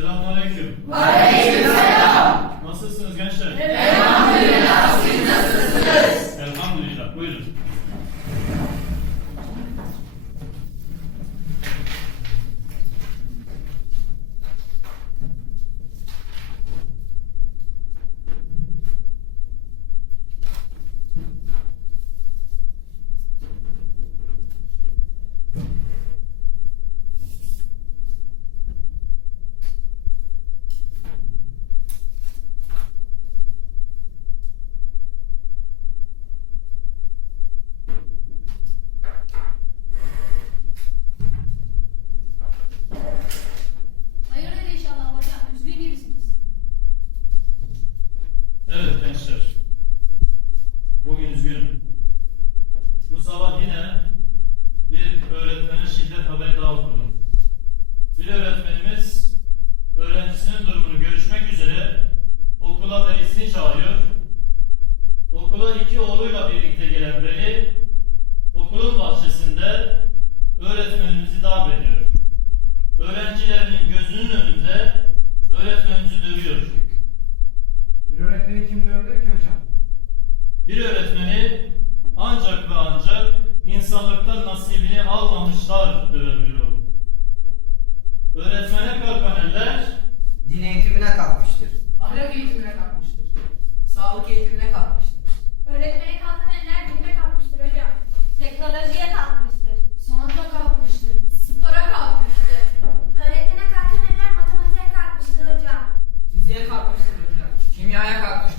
Selamünaleyküm. Aleykümselam. Nasılsınız gençler? Evet. Bugün üzgünüm. Bu sabah yine bir öğretmenin şiddet haberi daha okudum. Bir öğretmenimiz öğrencisinin durumunu görüşmek üzere okula velisini çağırıyor. Okula iki oğluyla birlikte gelen veli okulun bahçesinde öğretmenimizi darp ediyor. Öğrencilerinin gözünün önünde öğretmenimizi dövüyor. Bir öğretmeni kim dövdü ki hocam? Bir öğretmeni ancak ve ancak insanlıktan nasibini almamışlar dövebiliyor. Öğretmene kalkan eller Din eğitimine kalkmıştır. Ahlak eğitimine kalkmıştır. Sağlık eğitimine kalkmıştır. Öğretmene kalkan eller bilime kalkmıştır hocam. Teknolojiye kalkmıştır. Sanata kalkmıştır. Spora kalkmıştır. Öğretmene kalkan eller matematiğe kalkmıştır hocam. Fiziğe kalkmıştır hocam. Kimyaya kalkmıştır.